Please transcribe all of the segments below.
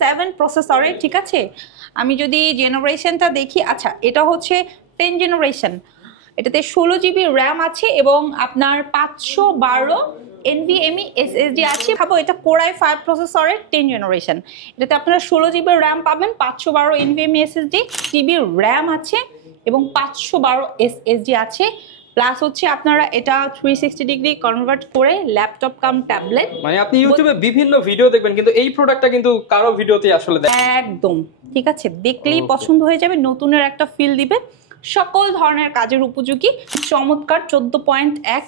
7 প্রসেসরের, ঠিক আছে। আমি যদি জেনারেশনটা দেখি, আচ্ছা এটা হচ্ছে 10 জেনারেশন, এটাতে 16 জিবি র্যাম আছে এবং আপনার 512 NVMe SSD আছে। ভাবো এটা Core i5 প্রসেসরের 10 জেনারেশন, এটাতে আপনারা 16 জিবি র্যাম পাবেন, 512 NVMe SSD জিবি র্যাম আছে এবং 512 SSD আছে। প্লাস হচ্ছে আপনারা এটা 360 ডিগ্রি কনভার্ট করে ল্যাপটপ কাম ট্যাবলেট, মানে আপনি ইউটিউবে বিভিন্ন ভিডিও দেখবেন কিন্তু এই প্রোডাক্টটা কিন্তু কারো ভিডিওতে আসলে একদম ঠিক আছে, দেখলেই পছন্দ হয়ে যাবে, নতুনের একটা ফিল দিবে, সকল ধরনের কাজের উপযোগী, চমৎকার 14.1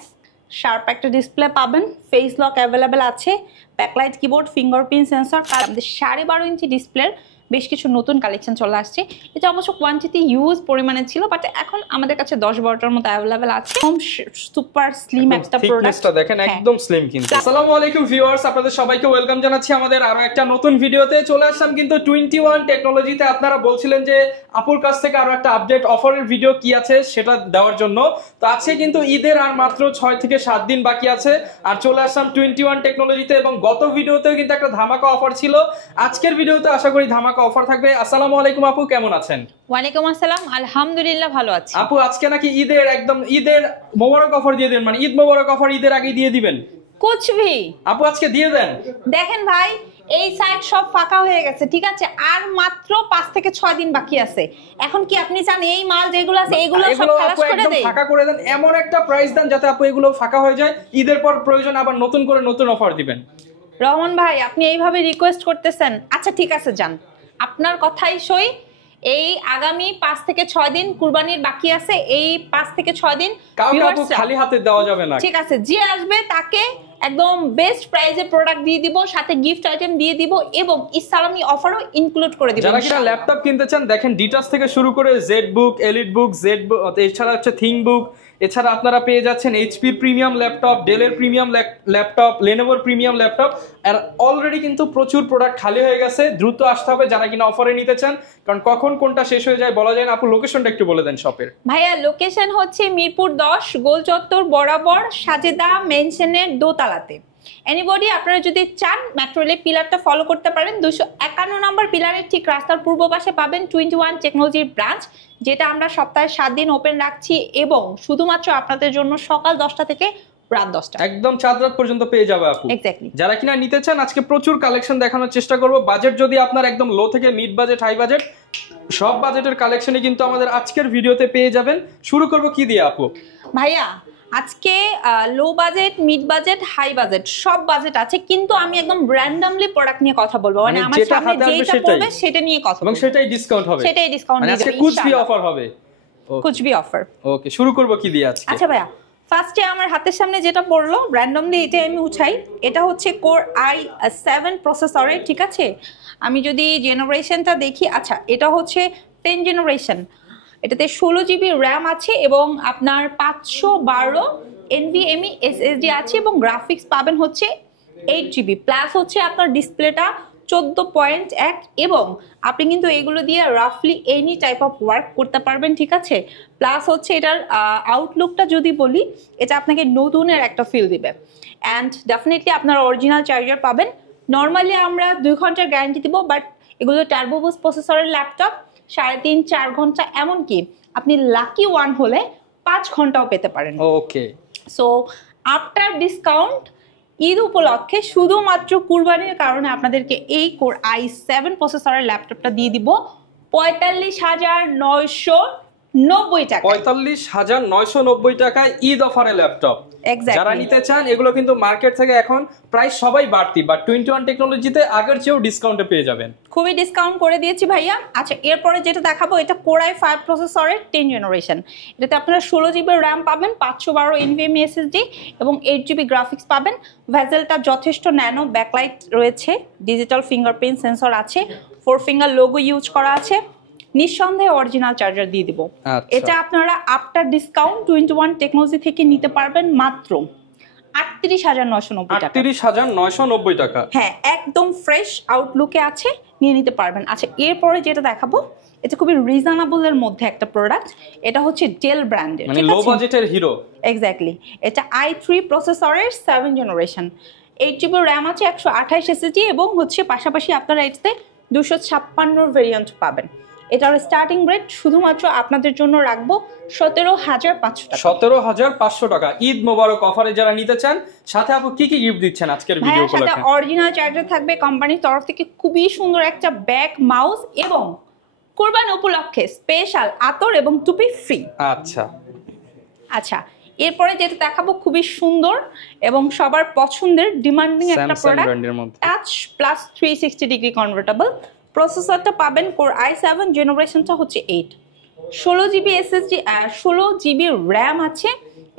শার্প একটা ডিসপ্লে পাবেন, ফেস লক অ্যাভেলেবেল আছে, ব্যাকলাইট কিবোর্ড, ফিঙ্গারপ্রিন্ট সেন্সর, আমাদের 12.5 ইঞ্চি ডিসপ্লের বেশ কিছু নতুন কালেকশন চলে আসছে। এটা অবশ্য কোয়ান্টিটি ইউজ পরিমাণে ছিল, বাট এখন আমাদের কাছে 10-12টার মতো অ্যাভেলেবেল আছে। সুপার স্লিম একটা প্রোডাক্ট, দেখেন একদম স্লিম কিন্তু। আসসালামু আলাইকুম ভিউয়ার্স, আপনাদের সবাইকে ওয়েলকাম জানাচ্ছি আমাদের আরো একটা নতুন ভিডিওতে। চলে আসলাম কিন্তু 21 টেকনোলজিতে। আপনারা বলছিলেন যে আপুর কাছ থেকে আরো একটা আপডেট অফারের ভিডিও কি আছে সেটা দেওয়ার জন্য। তো আজকে কিন্তু ঈদের আর মাত্র 6 থেকে 7 দিন বাকি আছে, আর চলে আসলাম 21 টেকনোলজিতে। এবং গত ভিডিওতেও কিন্তু একটা ধামাকা অফার ছিল, আজকের ভিডিওতে আশা করি ধামাকা অফার থাকবে। আসসালামু আলাইকুম আপু, কেমন আছেন? ওয়ালাইকুম আসসালাম, আলহামদুলিল্লাহ ভালো আছি। আপু আজকে নাকি ঈদের একদম ঈদের মোবারক অফার দিয়ে দেন, মানে ঈদ মোবারক অফার ঈদের আগে দিয়ে দিবেন? কুছ ভি আপু আজকে দিয়ে দেন। দেখেন ভাই, এই সাইড সব ফাঁকা হয়ে গেছে, ঠিক আছে, আর মাত্র 5 থেকে 6 দিন বাকি আছে। এখন কি আপনি চান এই মাল যেগুলো আছে এগুলো সব খালাস করে দেই? ফাঁকা করে দেন, এমন একটা প্রাইস দেন যাতে আপু এগুলো ফাঁকা হয়ে যায়, ঈদের পর প্রয়োজন আবার নতুন করে নতুন অফার দিবেন। রহমান ভাই আপনি এইভাবে রিকোয়েস্ট করতেছেন, আচ্ছা ঠিক আছে যান, আপনার কথাই সই। এই আগামী 5 থেকে 6 দিন কুরবানির বাকি আছে, এই 5 থেকে 6 দিন কাউকে খালি হাতে দেওয়া যাবে না, ঠিক আছে। যে আসবে তাকে একদম বেস্ট প্রাইসে প্রোডাক্ট দিয়ে দিব, সাথে গিফট আইটেম দিয়ে দিব এবং ইসলামি অফারও ইনক্লুড করে দিব। যারা কিনা ল্যাপটপ কিনতে চান দেখেন ডিটাচ থেকে শুরু করে ZBook, EliteBook, ZBook, এছাড়া হচ্ছে থিং বুক, এছাড়া আপনারা পেয়ে যাচ্ছেন এইচপির প্রিমিয়াম ল্যাপটপ, ডেলের প্রিমিয়াম ল্যাপটপ, লেনোভোর প্রিমিয়াম ল্যাপটপ। আর অলরেডি কিন্তু প্রচুর প্রোডাক্ট খালি হয়ে গেছে, দ্রুত আসতে হবে যারা কিনা অফারে নিতে চান, কারণ কখন কোনটা শেষ হয়ে যায় বলা যায় না। আপু লোকেশনটা একটু বলে দেন শপের। ভাইয়া লোকেশন হচ্ছে মিরপুর 10 গোল চত্বর বরাবর সাজেদা মেনশনের দোতলাতে। এনিবডি আপনারা যদি চান মেট্রো রেলের পিলারটা ফলো করতে পারেন, 251 নম্বর পিলারের ঠিক রাস্তার পূর্ব পাশে পাবেন 21 টেকনোলজির ব্রাঞ্চ, যেটা আমরা সপ্তাহে 7 দিন ওপেন রাখছি এবং শুধুমাত্র আপনাদের জন্য সকাল 10টা থেকে রাত 10টা, একদম চাঁদ রাত পর্যন্ত পেয়ে যাবে আপু। এক্স্যাক্টলি। যারা কিনা নিতে চান আজকে প্রচুর কালেকশন দেখানোর চেষ্টা করব। বাজেট যদি আপনার একদম লো থেকে মিড বাজেট, হাই বাজেট, সব বাজেটের কালেকশনই কিন্তু আমাদের আজকের ভিডিওতে পেয়ে যাবেন। শুরু করব কি দিয়ে আপু? ভাইয়া আজকে low budget, mid budget, high budget সব বাজেট আছে, কিন্তু আমি একদম র্যান্ডমলি প্রোডাক্ট নিয়ে কথা বলবো, মানে আমার সামনে যেটা পড়বে সেটা নিয়ে কথা বলবো এবং সেটাই ডিসকাউন্ট হবে, সেটাই ডিসকাউন্ট মানে আজকে কুচবি অফার হবে। কুচবি অফার। ওকে, শুরু করব কি দিয়ে আজকে? আচ্ছা ভাইয়া, ফার্স্টে আমার হাতের সামনে যেটা পড়লো র্যান্ডমলি এটা আমি উঠাই, এটা হচ্ছে Core i7 প্রসেসরের, ঠিক আছে। আমি যদি জেনারেশনটা দেখি, আচ্ছা এটা হচ্ছে 10 জেনারেশন, এটাতে 16 জিবি র্যাম আছে এবং আপনার 512 NVMe SSD আছে এবং গ্রাফিক্স পাবেন হচ্ছে 8 জিবি, প্লাস হচ্ছে আপনার ডিসপ্লেটা 14.1 এবং আপনি কিন্তু এগুলো দিয়ে রাফলি এনি টাইপ অফ ওয়ার্ক করতে পারবেন, ঠিক আছে। প্লাস হচ্ছে এটার আউটলুকটা যদি বলি, এটা আপনাকে নতুনের একটা ফিল দিবে অ্যান্ড ডেফিনেটলি আপনার অরিজিনাল চার্জার পাবেন। নর্মালি আমরা 2 ঘন্টার গ্যারান্টি দিব, বাট এগুলো টার্বো বুস্ট প্রসেসরের ল্যাপটপ 3.5-4 ঘন্টা, এমনকি আপনি লাকি ওয়ান হলে 5 ঘন্টাও পেতে পারেন। ওকে, সো আফটার ডিসকাউন্ট ঈদ উপলক্ষে শুধুমাত্র কুরবানির কারণে আপনাদেরকে এই Core i7 প্রসেসরের ল্যাপটপটা দিয়ে দিব 45,990 টাকা। 45,990 টাকায় ঈদ অফারে ল্যাপটপ। যারা নিতে চান এগুলো কিন্তু মার্কেট থেকে এখন প্রাইস সবাই বাড়তি, বাট 21 টেকনোলজিতে আগের চেয়েও ডিসকাউন্টে পেয়ে যাবেন, খুবই ডিসকাউন্ট করে দিয়েছি ভাইয়া। আচ্ছা এরপরে যেটা দেখাবো, এটা Core i5 প্রসেসরের 10 জেনারেশন, এটাতে আপনারা 16 জিবি র্যাম পাবেন, 512 NVMe SSD এবং 8 জিবি গ্রাফিক্স পাবেন। ভেজেলটা যথেষ্ট ন্যানো, ব্যাকলাইট রয়েছে, ডিজিটাল ফিঙ্গারপ্রিন্ট সেন্সর আছে, 4 ফিঙ্গার লোগো ইউজ করা আছে, নিঃসন্দেহে অরিজিনাল চার্জার দিয়ে দিব। এটা আপনারা আফটার ডিসকাউন্ট 21 টেকনোলজি থেকে নিতে পারবেন মাত্র 38,990 টাকা। 38,990 টাকা, হ্যাঁ একদম ফ্রেশ আউটলুকে আছে, নিয়ে নিতে পারবেন। আচ্ছা এরপরে যেটা দেখাবো, এটা খুবই রিজনেবলের মধ্যে একটা প্রোডাক্ট, এটা হচ্ছে ডেল ব্র্যান্ডের, মানে লো বাজেটের হিরো। এক্স্যাক্টলি, এটা i3 প্রসেসরের 7 জেনারেশন, 8GB র্যাম আছে, 128 SSD এবং হচ্ছে পাশাপাশি আপনারা এটাতে 256 ভেরিয়েন্ট পাবেন। এটার স্টার্টিং রেট শুধুমাত্র আপনাদের জন্য রাখবো 17,500 টাকা। 17,500 টাকা। ঈদ মোবারক অফারে যারা নিতে চান, সাথে আপু কি কি গিফট দিচ্ছেন আজকের ভিডিও সাথে উপলক্ষে? অরিজিনাল চার্জার থাকবে কোম্পানির তরফ থেকে, খুবই সুন্দর একটা ব্যাগ, মাউস এবং কুরবানি উপলক্ষে স্পেশাল আতর এবং টুপি ফ্রি। আচ্ছা, এরপরে যেটা দেখাবো খুবই সুন্দর এবং সবার পছন্দের ডিমান্ডিং একটা product, touch plus 360 degree convertible. প্রসেসরটা পাবেন কোর i7, জেনারেশনটা হচ্ছে 8, 16GB SSD, 16GB র্যাম আছে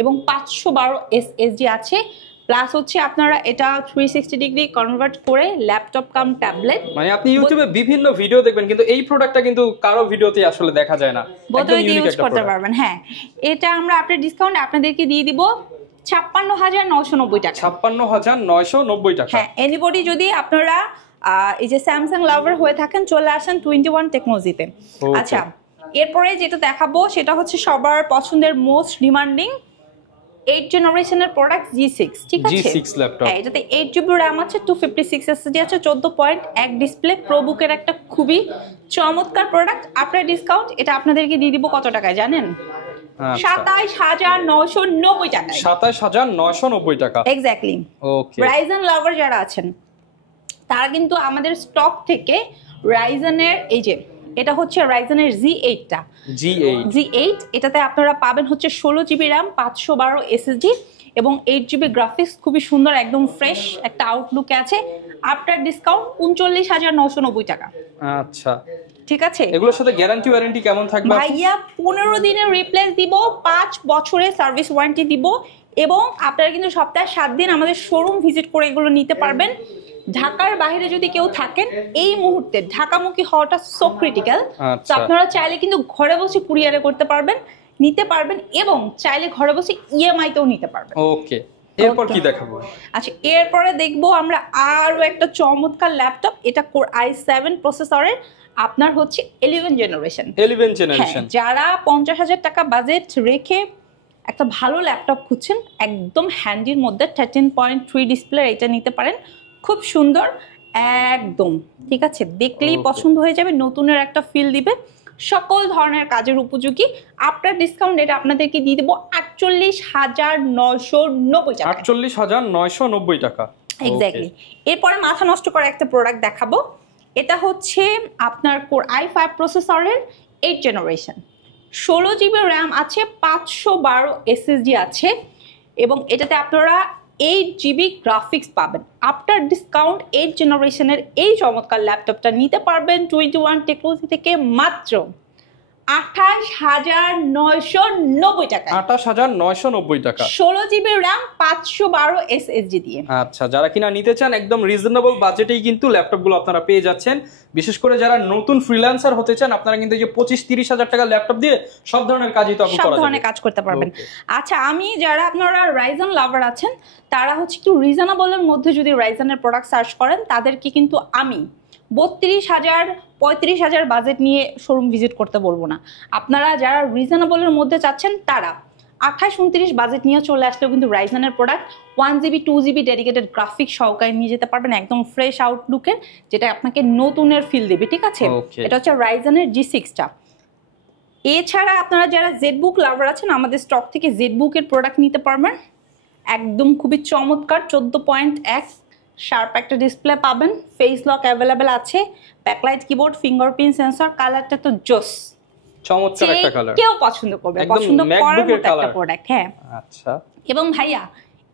এবং 512 SSD আছে। প্লাস হচ্ছে আপনারা এটা 360 ডিগ্রি কনভার্ট করে ল্যাপটপ কাম ট্যাবলেট, মানে আপনি ইউটিউবে বিভিন্ন ভিডিও দেখবেন কিন্তু এই প্রোডাক্টটা কিন্তু কারো ভিডিওতে আসলে দেখা যায় না, একদম ইউনিক ইউজ করতে পারবেন। হ্যাঁ, এটা আমরা আপনাদের ডিসকাউন্ট আপনাদেরকে দিয়ে দিব 56,990 টাকা। 56,990 টাকা। হ্যাঁ, এনিবডি যদি আপনারা এই যে স্যামসাং লাভার হয়ে থাকেন, চলে আসেন 21 টেকনোলজিতে। আচ্ছা, এরপরে যেটা দেখাবো সেটা হচ্ছে সবার পছন্দের মোস্ট ডিমান্ডিং 8 জেনারেশনের প্রোডাক্ট G6, ঠিক আছে? G6 laptop. হ্যাঁ, এটাতে 8GB RAM আছে, 256 SSD আছে, 14.1 ডিসপ্লে, প্রোবুকের একটা খুবই চমৎকার প্রোডাক্ট। আপনার ডিসকাউন্ট এটা আপনাদেরকে দিয়ে দিব কত টাকায় জানেন? 27,990 টাকা। 27,990 টাকা এক্স্যাক্টলি। ওকে। রাইজন লাভার যারা আছেন তারা কিন্তু আমাদের স্টক থেকে রাইজনের এই যে এটা হচ্ছে রাইজনের G8, এটাতে আপনারা পাবেন হচ্ছে 16GB র্যাম, 512 SSD এবং 8GB গ্রাফিক্স, খুবই সুন্দর একদম ফ্রেশ একটা আউটলুকে আছে। আফটার ডিসকাউন্ট 39,990 টাকা। আচ্ছা, ঠিক আছে। এগুলোর সাথে গ্যারান্টি ওয়ারেন্টি কেমন থাকবে? ভাইয়া 15 দিনের রিপ্লেস দিব, 5 বছরের সার্ভিস ওয়ারেন্টি দিব এবং আপনারা কিন্তু সপ্তাহে 7 দিন আমাদের শোরুম ভিজিট করে এগুলো নিতে পারবেন। ঢাকার বাইরে যদি কেউ থাকেন, এই মুহূর্তে ঢাকামুখী হওয়াটা সো ক্রিটিক্যাল, তো আপনারা চাইলে কিন্তু ঘরে বসে কুরিয়ারে করতে পারবেন, নিতে পারবেন এবং চাইলে ঘরে বসে ইএমআই তেও নিতে পারবেন। ওকে, এরপর কি দেখাবো? আচ্ছা, এরপরে দেখবো আমরা আরো একটা চমৎকার ল্যাপটপ, এটা কোর i7 প্রসেসরের, আপনার হচ্ছে 11 জেনারেশন। যারা 50,000 টাকা বাজেট রেখে একটা ভালো ল্যাপটপ খুঁজছেন, একদম হ্যান্ডির মধ্যে 13.3 ডিসপ্লে, এটা নিতে পারেন। খুব সুন্দর একদম, ঠিক আছে, দেখলেই পছন্দ হয়ে যাবে, নতুনের একটা ফিল দিবে, সকল ধরনের কাজের উপযোগী। আপনার ডিসকাউন্ট এটা আপনাদেরকে দিয়ে দেবো 48,990 টাকা। 48,990 টাকা, এক্স্যাক্টলি। এরপরে মাথা নষ্ট করা একটা প্রোডাক্ট দেখাবো, এটা হচ্ছে আপনার কোর i5 প্রসেসরের 8 জেনারেশন, 16GB র্যাম আছে, 512 SSD আছে এবং এটাতে আপনারা 8GB গ্রাফিক্স পাবেন। আফটার ডিসকাউন্ট 8 জেনারেশনের এই চমৎকার ল্যাপটপটা নিতে পারবেন 21 টেকনোলজি থেকে মাত্র 28,990 টাকা। 28,990 টাকা, 16GB র্যাম, 512 SSD দিয়ে। আচ্ছা, যারা কিনা নিতে চান একদম রিজনেবল বাজেটেই কিন্তু ল্যাপটপগুলো আপনারা পেয়ে যাচ্ছেন। বিশেষ করে যারা নতুন ফ্রিল্যান্সার হতে চান, আপনারা কিন্তু এই যে 25-30 হাজার টাকা ল্যাপটপ দিয়ে সব ধরনের কাজই তো আপনি করা যাবে, সব ধরনের কাজ করতে পারবেন। আচ্ছা, আমি যারা আপনারা রাইজন লাভার আছেন, তারা হচ্ছে একটু রিজনেবলের মধ্যে যদি রাইজনের প্রোডাক্ট সার্চ করেন, তাদেরকে কিন্তু আমি 32,000-35,000 বাজেট নিয়ে শোরুম ভিজিট করতে বলবো না। আপনারা যারা রিজনেবলের মধ্যে চাচ্ছেন, তারা 28-29 বাজেট নিয়ে চলে আসলেও কিন্তু রাইজনের product 1GB 2GB dedicated graphic সহকারে নিয়ে যেতে পারবেন, একদম ফ্রেশ আউটলুকের, যেটা আপনাকে নতুনের ফিল দেবে, ঠিক আছে? এটা হচ্ছে রাইজনের G6টা। এছাড়া আপনারা যারা জেডবুক লাভার আছেন, আমাদের স্টক থেকে জেডবুকের প্রোডাক্ট নিতে পারবেন, একদম খুবই চমৎকার, 14.1 শার্প একটা ডিসপ্লে পাবেন, ফেস লক অ্যাভেলেবেল আছে, ব্যাকলাইট কিবোর্ড, ফিঙ্গারপ্রিন্ট সেন্সর, কালারটা তো জোস, চমৎকার একটা কালার, কেউ পছন্দ করবে, পছন্দ করার মতো একটা প্রোডাক্ট। হ্যাঁ, আচ্ছা। এবং ভাইয়া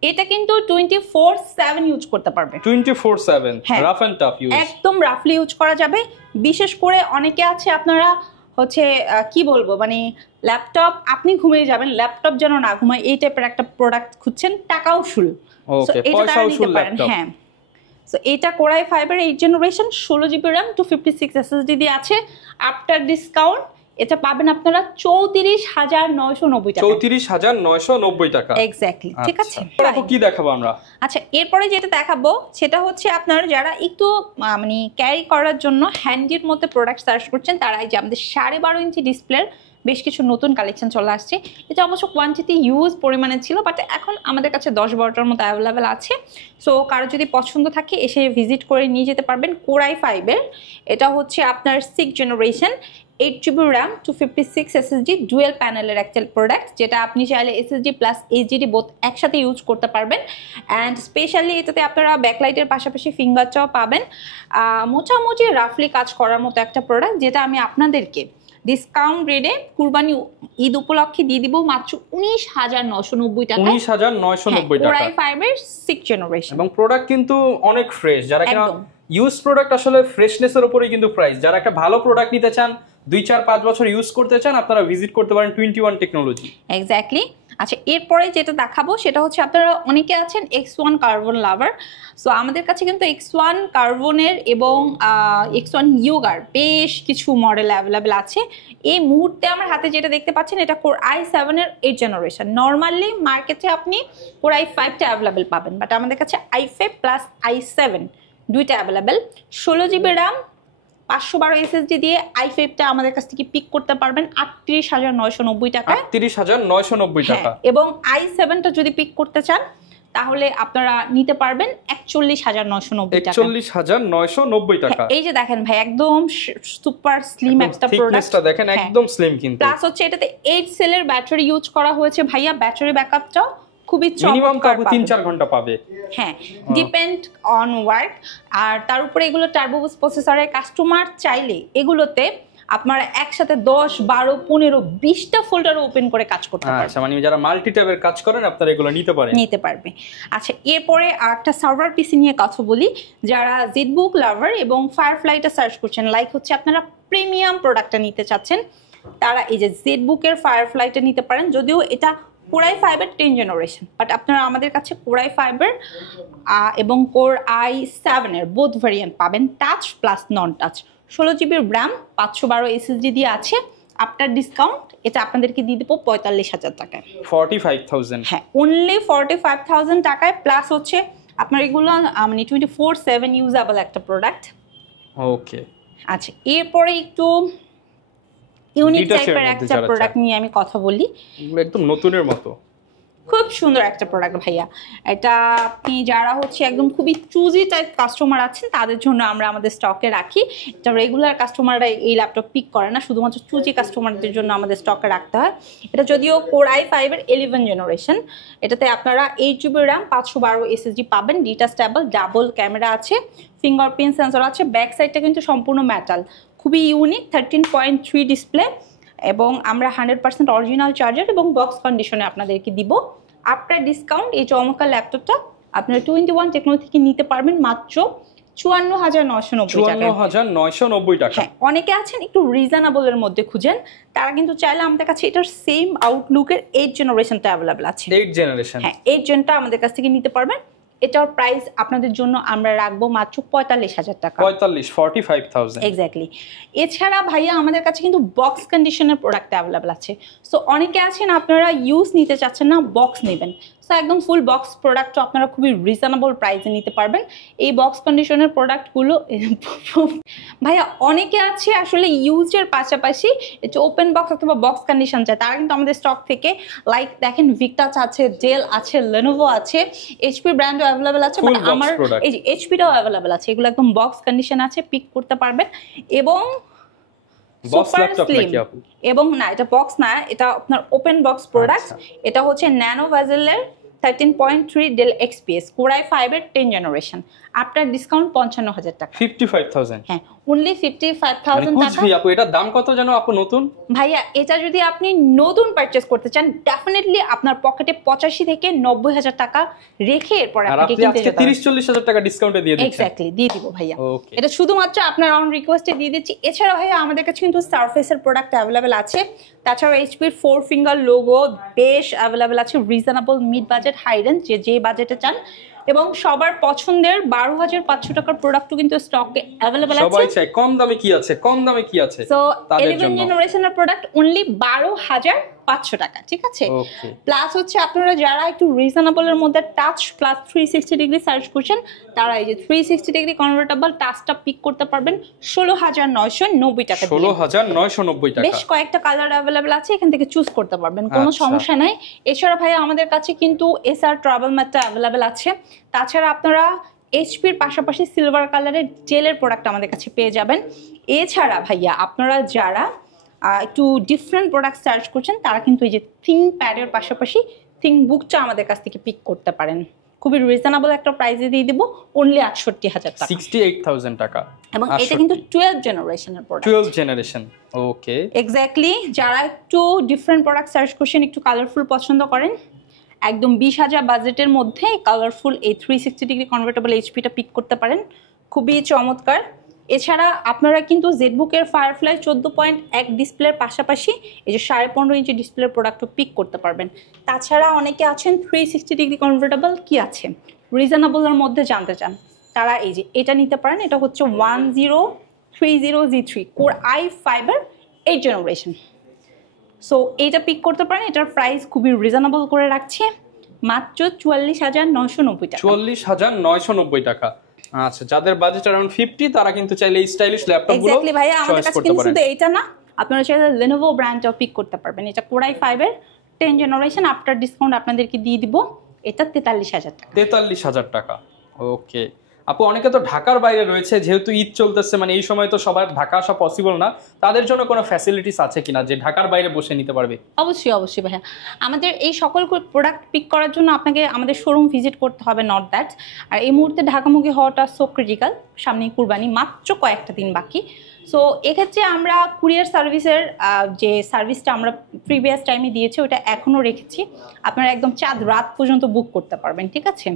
এটা কিন্তু 24/7 ইউজ করতে পারবে, 24/7 রাফ এন্ড টাফ ইউজ, একদম রাফলি ইউজ করা যাবে। বিশেষ করে অনেকে আছে আপনারা হচ্ছে কি বলবো, মানে ল্যাপটপ আপনি ঘুমিয়ে যাবেন, ল্যাপটপ যেন না ঘুমায়, এই টাইপের একটা প্রোডাক্ট খুঁজছেন, টাকাও শুল, পয়সাও শুল ল্যাপটপ। হ্যাঁ, সো এটা কোর i5 এর 8 জেনারেশন, 16GB র্যাম, 256 SSD দিয়ে আছে। আফটার ডিসকাউন্ট এটা পাবেন আপনারা 34,990 টাকা। 34,990 টাকা, এক্স্যাক্টলি, ঠিক আছে। তারপর কি দেখাবো আমরা? আচ্ছা, এরপরে যেটা দেখাবো সেটা হচ্ছে আপনারা যারা একটু মানে ক্যারি করার জন্য হ্যান্ডির মধ্যে প্রোডাক্ট সার্চ করছেন, তারা এই যে আমাদের 12.5 ইঞ্চি ডিসপ্লের বেশ কিছু নতুন কালেকশন চলে আসছে। এটা অবশ্য কোয়ান্টিটি ইউজ পরিমাণে ছিল, বাট এখন আমাদের কাছে 10-12টার মতো অ্যাভেলেবেল আছে। সো কারো যদি পছন্দ থাকে এসে ভিজিট করে নিয়ে যেতে পারবেন। Core i5-এর এটা হচ্ছে আপনার 6th generation, 8GB RAM, 256 SSD dual প্যানেলের একটা প্রোডাক্ট, যেটা আপনি চাইলে SSD প্লাস HDD বোথ একসাথে ইউজ করতে পারবেন। অ্যান্ড স্পেশালি এটাতে আপনারা ব্যাকলাইটের পাশাপাশি ফিঙ্গারটাও পাবেন। মোটামুটি রাফলি কাজ করার মতো একটা প্রোডাক্ট, যেটা আমি আপনাদেরকে ডিসকাউন্ট রেটে কুরবানি ঈদ উপলক্ষে দিয়ে দিব মাত্র 19,990 টাকা। 19,990 টাকা। Core i5-এর 6th জেনারেশন এবং প্রোডাক্ট কিন্তু অনেক ফ্রেশ। যারা কিনা ইউজ প্রোডাক্ট আসলে ফ্রেশনেসের উপরেই কিন্তু প্রাইস। যারা একটা ভালো প্রোডাক্ট নিতে চান, 2-4-5 বছর ইউজ করতে চান, আপনারা ভিজিট করতে পারেন 21 টেকনোলজি। এক্স্যাক্টলি। আচ্ছা, এরপরে যেটা দেখাবো সেটা হচ্ছে আপনারা অনেকে আছেন X1 কার্বন লাভার। সো আমাদের কাছে কিন্তু X1 কার্বনের এবং X1 ইয়োগার বেশ কিছু মডেল অ্যাভেলেবেল আছে। এই মুহূর্তে আমার হাতে যেটা দেখতে পাচ্ছেন এটা Core i7-এর 8th জেনারেশন। নর্মালি মার্কেটে আপনি Core i5টা অ্যাভেলেবেল পাবেন, বাট আমাদের কাছে i5 প্লাস i7 দুইটা অ্যাভেলেবেল। 16GB RAM, 512 SSD দিয়ে i5টা আমাদের কাছ থেকে পিক করতে পারবেন 38,990 টাকা। 38,990 টাকা। এবং i7টা যদি পিক করতে চান তাহলে আপনারা নিতে পারবেন 41,990 টাকা। 41,990 টাকা। এই যে দেখেন ভাই, একদম সুপার স্লিম একটা প্রোডাক্ট। থিকনেসটা দেখেন একদম স্লিম কিন্তু। প্লাস হচ্ছে এটাতে 8 সেলের ব্যাটারি ইউজ করা হয়েছে ভাইয়া। ব্যাটারি ব্যাকআপটাও খুবই মিনিমাম চমৎকার, 3-4 ঘন্টা পাবে। হ্যাঁ, ডিপেন্ড অন ওয়ার্ক। আর তার উপরে এগুলো টার্বো বুস্ট প্রসেসরে, কাস্টমার চাইলে এগুলোতে আপনারা একসাথে 10, 12, 15, 20টা ফোল্ডার ওপেন করে কাজ করতে পারবেন। আচ্ছা, মানে যারা মাল্টি ট্যাবের কাজ করেন আপনারা এগুলো নিতে পারবে। আচ্ছা, এরপরে আরেকটা সার্ভার পিসি নিয়ে কথা বলি। যারা জেটবুক লাভার এবং ফায়ারফ্লাইটা সার্চ করছেন, লাইক হচ্ছে আপনারা প্রিমিয়াম প্রোডাক্টটা নিতে চাচ্ছেন, তারা এই যে জেটবুকের ফায়ারফ্লাইটা নিতে পারেন। যদিও এটা Core i5-এর 10th জেনারেশন, বাট আপনারা আমাদের কাছে Core i5-এর এবং Core i7-এর বোথ ভেরিয়েন্ট পাবেন, টাচ প্লাস নন টাচ। 16GB RAM, 512 SSD দিয়ে আছে। আফটার ডিসকাউন্ট এটা আপনাদেরকে দিয়ে দেবো 45,000 টাকায়। 45,000। হ্যাঁ, অনলি 45,000 টাকায়। প্লাস হচ্ছে আপনার এগুলো মানে 24/7 ইউজেবল একটা প্রোডাক্ট। ওকে। আচ্ছা, এরপরে একটু ইউনিক টাইপের একটা প্রোডাক্ট নিয়ে আমি কথা বলি। একদম নতুনের মতো, খুব সুন্দর একটা প্রোডাক্ট ভাইয়া। এটা আপনি যারা হচ্ছে একদম খুবই চুজি টাইপ কাস্টমার আছেন তাদের জন্য আমরা আমাদের স্টকে রাখি। এটা রেগুলার কাস্টমাররা এই ল্যাপটপ পিক করে না, শুধুমাত্র চুজি কাস্টমারদের জন্য আমাদের স্টকে রাখতে হয়। এটা যদিও Core i5-এর 11th জেনারেশন। এটাতে আপনারা 8GB RAM, 512 SSD পাবেন, ডিটাচেবল, ডাবল ক্যামেরা আছে, ফিঙ্গারপ্রিন্ট সেন্সর আছে। ব্যাক সাইডটা কিন্তু সম্পূর্ণ মেটাল, খুবই ইউনিক, 13.3 ডিসপ্লে, এবং আমরা 100% অরিজিনাল চার্জার এবং বক্স কন্ডিশনে আপনাদেরকে দিব। আফটার ডিসকাউন্ট এই চমৎকার ল্যাপটপটা আপনারা 21 টেকনোলজি থেকে নিতে পারবেন মাত্র 54,990 টাকা। 54,990 টাকা। হ্যাঁ, অনেকে আছেন একটু রিজনেবলের মধ্যে খুঁজেন, তারা কিন্তু চাইলে আমাদের কাছে এটার সেম আউটলুকের 8th জেনারেশনটা অ্যাভেলেবল আছে। 8th জেনারেশন, হ্যাঁ, 8th জেনটা আমাদের কাছ থেকে নিতে পারবেন। এটার প্রাইস আপনাদের জন্য আমরা রাখবো মাত্র 45,000 টাকা। 45,000। এক্স্যাক্টলি। এছাড়া ভাইয়া আমাদের কাছে কিন্তু বক্স কন্ডিশনের প্রোডাক্ট অ্যাভেলেবল আছে। সো অনেকে আছেন আপনারা ইউজ নিতে চাচ্ছেন না, বক্স নেবেন। সো একদম ফুল বক্স প্রোডাক্টও আপনারা খুবই রিজনেবল প্রাইসে নিতে পারবেন। এই বক্স কন্ডিশনের প্রোডাক্টগুলো ভাইয়া অনেকে আছে আসলে ইউজের পাশাপাশি এটা ওপেন বক্স অথবা বক্স কন্ডিশন চায়, তারা কিন্তু আমাদের স্টক থেকে লাইক দেখেন ভিক্টাস আছে, ডেল আছে, লেনোভো আছে, এইচপি ব্র্যান্ডও অ্যাভেলেবেল আছে। বাট আমার এই যে এইচপিটাও অ্যাভেলেবেল আছে, এগুলো একদম বক্স কন্ডিশন আছে, পিক করতে পারবেন। এবং সুপার স্লিম, এবং না এটা বক্স না, এটা আপনার ওপেন বক্স প্রোডাক্ট। এটা হচ্ছে ন্যানো ভেজেলের 13.3 ডেল XPS Core i5-এর 10th জেনারেশন। আফটার ডিসকাউন্ট 55,000 টাকা। 55,000। হ্যাঁ, অনলি 55,000 টাকা। আপু এটার দাম কত জানো আপু নতুন? ভাইয়া এটা যদি আপনি নতুন পারচেজ করতে চান, ডেফিনেটলি আপনার পকেটে 85,000 থেকে 90,000 টাকা রেখে এরপর আপনাকে কিনতে যেতে হবে। 30-40,000 টাকা ডিসকাউন্টে দিয়ে দিচ্ছেন। এক্স্যাক্টলি, দিয়ে দিব ভাইয়া। এটা শুধুমাত্র আপনার অন রিকোয়েস্টে দিয়ে দিচ্ছি। এছাড়া ভাইয়া আমাদের কাছে কিন্তু সারফেসের প্রোডাক্ট অ্যাভেলেবেল আছে। তাছাড়া এইচপির 4 ফিঙ্গার লোগো বেশ অ্যাভেলেবেল আছে, reasonable, mid budget, high range, যে বাজেটে চান। এবং সবার পছন্দের 12,500 টাকার প্রোডাক্টও কিন্তু স্টকে অ্যাভেলেবল আছে। সবাই চায় কম দামে কি আছে, কম দামে কি আছে। সো 11th জেনারেশনের প্রোডাক্ট অনলি 12,500 500 টাকা, ঠিক আছে। ওকে, প্লাস হচ্ছে আপনারা যারা একটু রিজনেবলের মধ্যে টাচ প্লাস 360 ডিগ্রি সার্চ করছেন, তারা এই যে 360 ডিগ্রি কনভার্টেবল টাচটা পিক করতে পারবেন 16,990 টাকা দিয়ে। 16,990 টাকা। বেশ কয়েকটা কালার অ্যাভেলেবল আছে, এখান থেকে চুজ করতে পারবেন, কোনো আচ্ছা। সমস্যা নাই। এছাড়া ভাইয়া আমাদের কাছে কিন্তু এসআর ট্রাভেল ম্যাটটা অ্যাভেলেবল আছে। তাছাড়া আপনারা এইচপির পাশাপাশি সিলভার কালারের জেলের প্রোডাক্ট আমাদের কাছে পেয়ে যাবেন। এছাড়া ভাইয়া আপনারা যারা একটু ডিফারেন্ট প্রোডাক্ট সার্চ করছেন, তারা কিন্তু এই যে থিঙ্ক প্যাডের পাশাপাশি থিঙ্ক বুকটা আমাদের কাছ থেকে পিক করতে পারেন। খুবই রিজনেবল একটা প্রাইসে দিয়ে দিব, অনলি 68,000 টাকা, 68,000 টাকা। এবং এটা কিন্তু 12 জেনারেশনের প্রোডাক্ট। 12 জেনারেশন, ওকে। এক্স্যাক্টলি, যারা একটু ডিফারেন্ট প্রোডাক্ট সার্চ করছেন, একটু কালারফুল পছন্দ করেন, একদম 20,000 বাজেটের মধ্যে কালারফুল এই 360 ডিগ্রি কনভার্টেবল এইচপিটা পিক করতে পারেন, খুবই চমৎকার। এছাড়া আপনারা কিন্তু জেডবুকের ফায়ারফ্লাই 14.1 ডিসপ্লের পাশাপাশি এই যে 15.5 ইঞ্চি ডিসপ্লের প্রোডাক্টও পিক করতে পারবেন। তাছাড়া অনেকে আছেন 360 ডিগ্রি কনভার্টেবল কি আছে রিজনেবলের মধ্যে জানতে চান, তারা এই যে এটা নিতে পারেন। এটা হচ্ছে 1030G3 core i5 8 generation. So এইটা পিক করতে পারেন, এটার প্রাইস খুবই রিজনেবল করে রাখছি, মাত্র 44,990 টাকা। 44,990 টাকা। আচ্ছা, যাদের বাজেট অ্যারাউন্ড 50, তারা কিন্তু চাইলে এই স্টাইলিশ ল্যাপটপগুলো এক্স্যাক্টলি ভাইয়া, আমাদের চয়েস কাছে করতে কিন্তু পারেন। শুধু এইটা না, আপনারা চাইলে Lenovo ব্র্যান্ডটাও পিক করতে পারবেন। এটা core i5 10 generation, after discount আপনাদেরকে দিয়ে দিব এটা 43,000 টাকা। 43,000 টাকা, ওকে। আপু, অনেকে তো ঢাকার বাইরে রয়েছে, যেহেতু ঈদ চলতেছে, মানে এই সময় তো সবার ঢাকা আসা পসিবল না, তাদের জন্য কোনো ফ্যাসিলিটিস আছে কিনা যে ঢাকার বাইরে বসে নিতে পারবে? অবশ্যই অবশ্যই ভাইয়া, আমাদের এই সকল প্রোডাক্ট পিক করার জন্য আপনাকে আমাদের শোরুম ভিজিট করতে হবে, নট দ্যাট। আর এই মুহূর্তে ঢাকামুখী হওয়াটা সো ক্রিটিক্যাল, সামনেই কুরবানি, মাত্র কয়েকটা দিন বাকি। সো এক্ষেত্রে আমরা কুরিয়ার সার্ভিসের যে সার্ভিসটা আমরা প্রিভিয়াস টাইমে দিয়েছি, ওটা এখনও রেখেছি। আপনারা একদম চাঁদ রাত পর্যন্ত বুক করতে পারবেন, ঠিক আছে।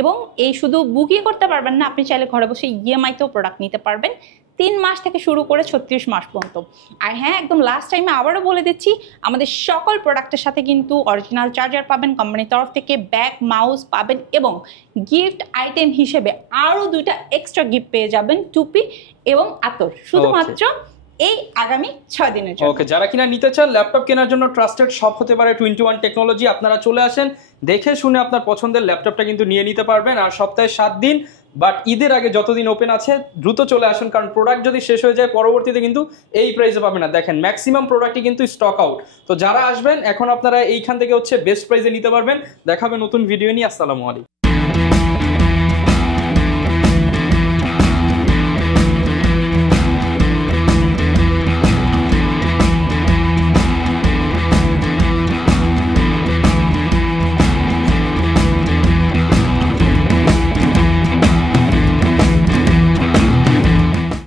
এবং এই শুধু বুকিং করতে পারবেন না, আপনি চাইলে ঘরে বসে ইএমআইতেও প্রোডাক্ট নিতে পারবেন, 3 মাস থেকে শুরু করে 36 মাস পর্যন্ত। আর হ্যাঁ, একদম লাস্ট টাইমে আবারও বলে দিচ্ছি, আমাদের সকল প্রোডাক্টের সাথে কিন্তু অরিজিনাল চার্জার পাবেন, কোম্পানির তরফ থেকে ব্যাগ মাউস পাবেন, এবং গিফট আইটেম হিসেবে আরও 2টা এক্সট্রা গিফট পেয়ে যাবেন, টুপি এবং আতর, শুধুমাত্র এই আগামী 6 দিনের জন্য। ওকে, যারা কিনা নিতে চান, ল্যাপটপ কেনার জন্য ট্রাস্টেড শপ হতে পারে 21 টেকনোলজি। আপনারা চলে আসেন, দেখে শুনে আপনার পছন্দের ল্যাপটপটা কিন্তু নিয়ে নিতে পারবেন। আর সপ্তাহে 7 দিন, বাট ঈদের আগে যতদিন ওপেন আছে দ্রুত চলে আসুন, কারণ প্রোডাক্ট যদি শেষ হয়ে যায় পরবর্তীতে কিন্তু এই প্রাইসে পাবেন না। দেখেন, ম্যাক্সিমাম প্রোডাক্টই কিন্তু স্টক আউট। তো যারা আসবেন এখন, আপনারা এইখান থেকে হচ্ছে বেস্ট প্রাইসে নিতে পারবেন। দেখাবে নতুন ভিডিও নিয়ে। আসসালামু আলাইকুম।